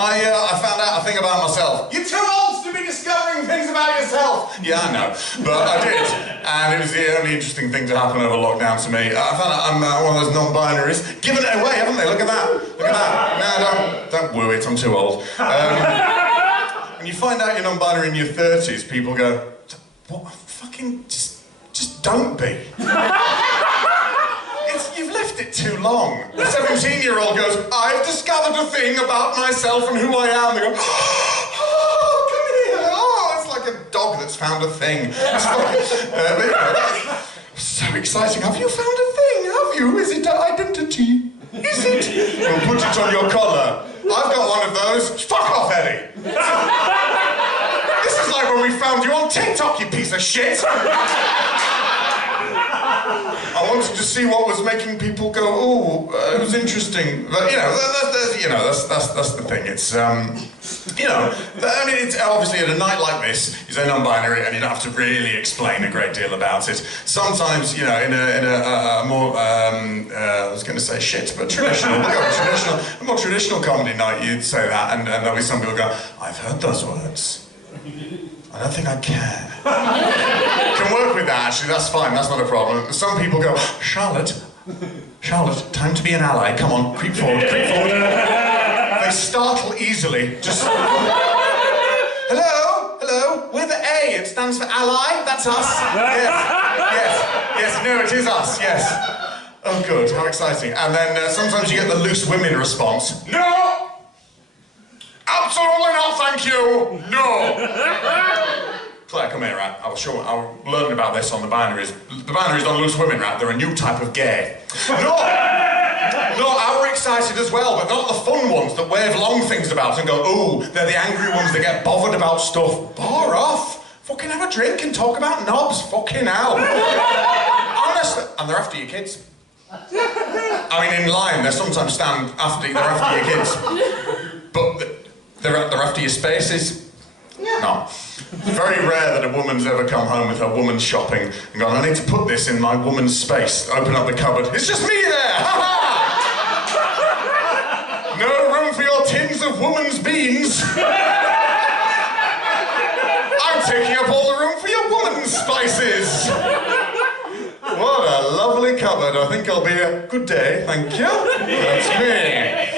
I found out a thing about myself. You're too old to be discovering things about yourself. Yeah, I know, but I did, and it was the only interesting thing to happen over lockdown to me. I found out I'm one of those non-binaries. Given it away, haven't they? Look at that. Look at that. No, don't woo it. I'm too old. When you find out you're non-binary in your 30s, people go, "What? Fucking just don't be." You've left it too long. The 17-year-old goes, "I've discovered a thing about myself and who I am." They go, "Oh, come here." Oh, it's like a dog that's found a thing. It's fucking, so exciting. Have you found a thing? Have you? Is it identity? Is it? Well, put it on your collar. I've got one of those. Fuck off, Eddie. This is like when we found you on TikTok, you piece of shit. I wanted to see what was making people go, "Oh, it was interesting." But that's the thing. It's I mean, it's obviously at a night like this, you say non-binary, and you don't have to really explain a great deal about it. Sometimes, in a more I was going to say shit, but traditional. We'll go with traditional. A more traditional comedy night, you'd say that, and there'll be some people go, "I've heard those words. I don't think I can." Can work with that, actually, that's fine, that's not a problem. Some people go, Charlotte, time to be an ally, come on, creep forward, creep forward. They startle easily, just... Hello, we're the A, it stands for ally, that's us. Yes, no, it is us, yes. Oh good, how exciting. And then sometimes you get the loose women response. No! Absolutely not, thank you! No! Claire, come here, right? I'll learn about this on the binaries. The binaries don't loose women, right? They're a new type of gay. No, we're excited as well, but not the fun ones that wave long things about and go, "Ooh, they're the angry ones that get bothered about stuff." Bar off. Fucking have a drink and talk about knobs. Fucking hell. Honestly. And they're after your kids. I mean, in line, they sometimes stand after, they're after your kids. But they're after your spaces. No. It's very rare that a woman's ever come home with her woman's shopping and gone, "I need to put this in my woman's space." Open up the cupboard. It's just me there! Ha ha! No room for your tins of woman's beans. I'm taking up all the room for your woman's spices. What a lovely cupboard. I think I'll be a good day, thank you. That's me.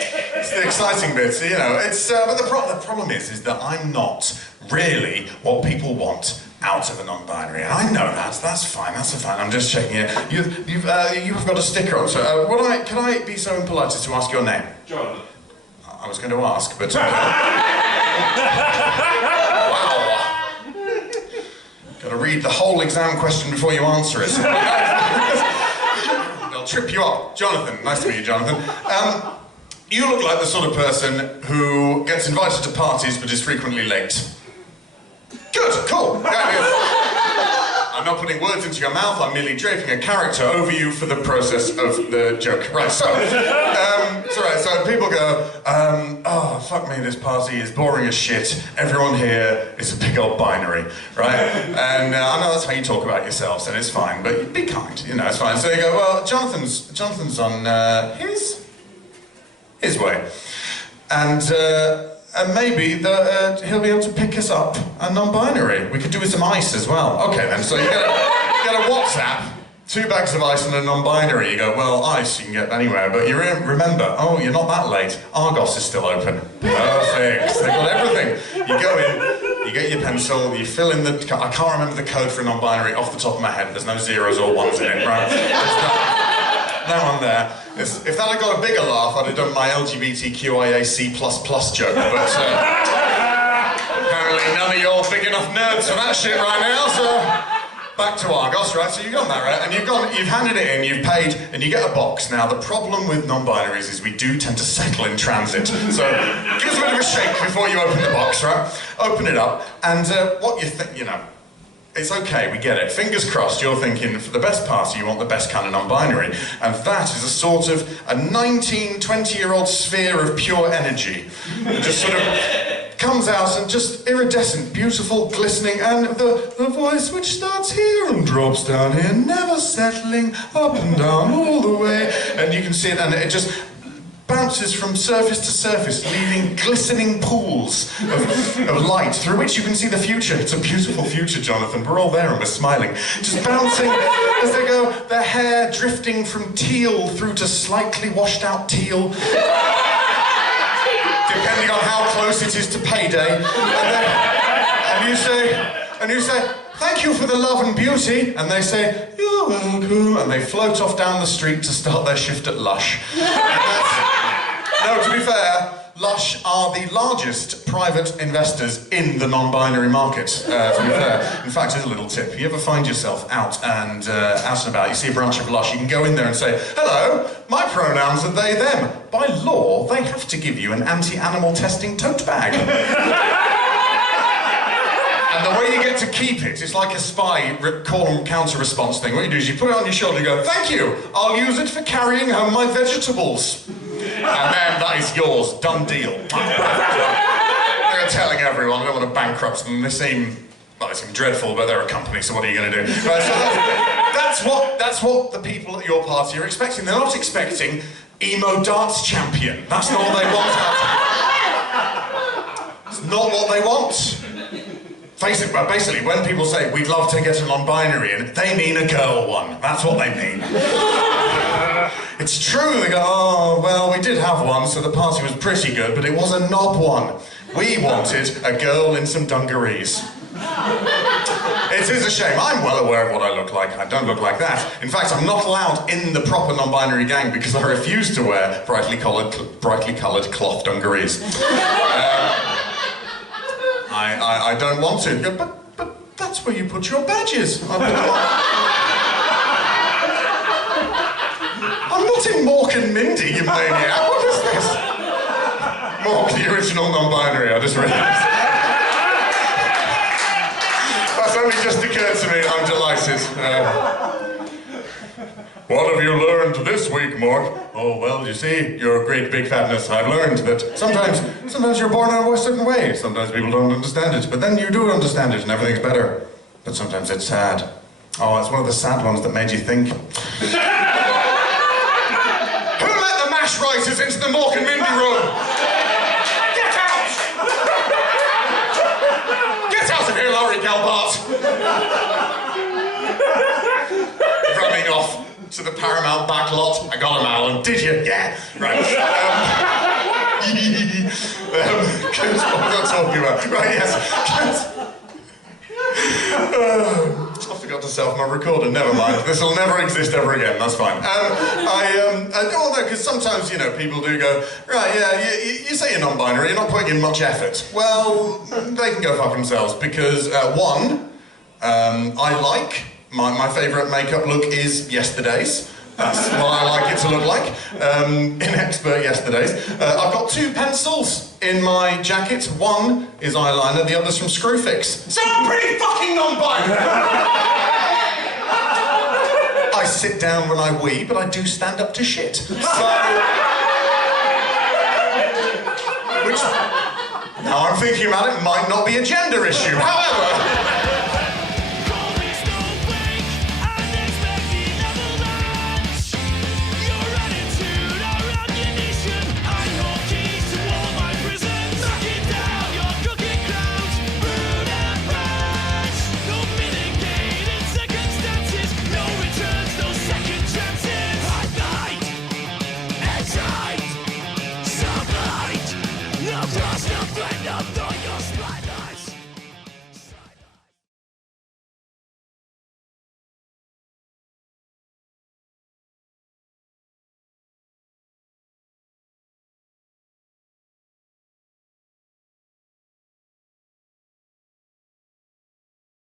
It's the exciting bit, it's, but the problem is that I'm not really what people want out of a non-binary, and I know that. That's fine. I'm just checking it. You have got a sticker on. So, can I be so impolite as to ask your name? Jonny. I was going to ask, but wow. Got to read the whole exam question before you answer it. They'll trip you up. Jonathan. Nice to meet you, Jonathan. You look like the sort of person who gets invited to parties but is frequently late. Good, cool. I'm not putting words into your mouth, I'm merely draping a character over you for the process of the joke. Right, so people go, "Oh, fuck me, this party is boring as shit. Everyone here is a big old binary," right? And I know that's how you talk about yourselves, and it's fine, but be kind, it's fine. So they go, "Well, Jonathan's on his way. And maybe he'll be able to pick us up a non-binary. We could do with some ice as well." Okay then, so you get a WhatsApp, 2 bags of ice and a non-binary. You go, "Well, ice you can get anywhere, but you remember, oh, you're not that late. Argos is still open." Perfect, they've got everything. You go in, you get your pencil, you fill in I can't remember the code for a non-binary off the top of my head. There's no zeros or ones in it, right? No one there. If that had got a bigger laugh, I'd have done my LGBTQIAC++ joke, but apparently none of y'all big enough nerds for that shit right now, so back to Argos, right? So you've done that, right? And you've handed it in, you've paid, and you get a box. Now, the problem with non-binaries is we do tend to settle in transit, so give us a bit of a shake before you open the box, right? Open it up, and what you think, it's okay, we get it. Fingers crossed, you're thinking, for the best party, you want the best kind of non-binary. And that is a sort of a 19, 20-year-old sphere of pure energy. That just sort of comes out and just iridescent, beautiful, glistening, and the voice which starts here and drops down here, never settling, up and down all the way. And you can see it, and it just bounces from surface to surface, leaving glistening pools of light through which you can see the future. It's a beautiful future, Jonathan. We're all there and we're smiling. Just bouncing as they go, their hair drifting from teal through to slightly washed out teal. Depending on how close it is to payday. And you say, thank you for the love and beauty. And they say, you're welcome. And they float off down the street to start their shift at Lush. No, to be fair, Lush are the largest private investors in the non-binary market, to be fair. In fact, here's a little tip. If you ever find yourself out and about, you see a branch of Lush, you can go in there and say, hello, my pronouns are they, them. By law, they have to give you an anti-animal testing tote bag. And the way you get to keep it, it's like a spy call and counter-response thing. What you do is you put it on your shoulder and go, thank you, I'll use it for carrying home my vegetables. And then that is yours, done deal. They're telling everyone, I don't want to bankrupt them, they seem dreadful, but they're a company, so what are you going to do? Right, so that's what the people at your party are expecting. They're not expecting emo darts champion. That's not what they want. It's not what they want. Basically, when people say, we'd love to get a non-binary in, they mean a girl one. That's what they mean. It's true, they go, oh, well, we did have one, so the party was pretty good, but it was a knob one. We wanted a girl in some dungarees. It is a shame. I'm well aware of what I look like. I don't look like that. In fact, I'm not allowed in the proper non-binary gang because I refuse to wear brightly coloured cloth dungarees. I don't want to. But that's where you put your badges. I'm not in Mork and Mindy, you maniac. What is this? Mork, the original non-binary, I just realised. That's only just occurred to me, I'm delighted. What have you learned this week, Mork? Oh, well, you see, your great big fatness, I've learned that sometimes you're born in a certain way. Sometimes people don't understand it, but then you do understand it and everything's better. But sometimes it's sad. Oh, it's one of the sad ones that made you think. Who let the MASH writers into the Mork and Mindy room? Get out! Get out of here, Laurie Gelbart! Running off to the Paramount backlot. I got him, Alan. Did you? Yeah. Right. What was I talking about? Right, yes. I forgot to self my recorder. Never mind. This will never exist ever again. That's fine. Because sometimes, you know, people do go, right, yeah, you say you're non-binary, you're not putting in much effort. Well, they can go fuck themselves because, one, I like... My favourite makeup look is Yesterday's. That's what I like it to look like. In Expert Yesterday's. I've got 2 pencils in my jacket. One is eyeliner, the other's from Screwfix. So I'm pretty fucking non-binary! I sit down when I wee, but I do stand up to shit. So... Which, now I'm thinking about it, might not be a gender issue. However...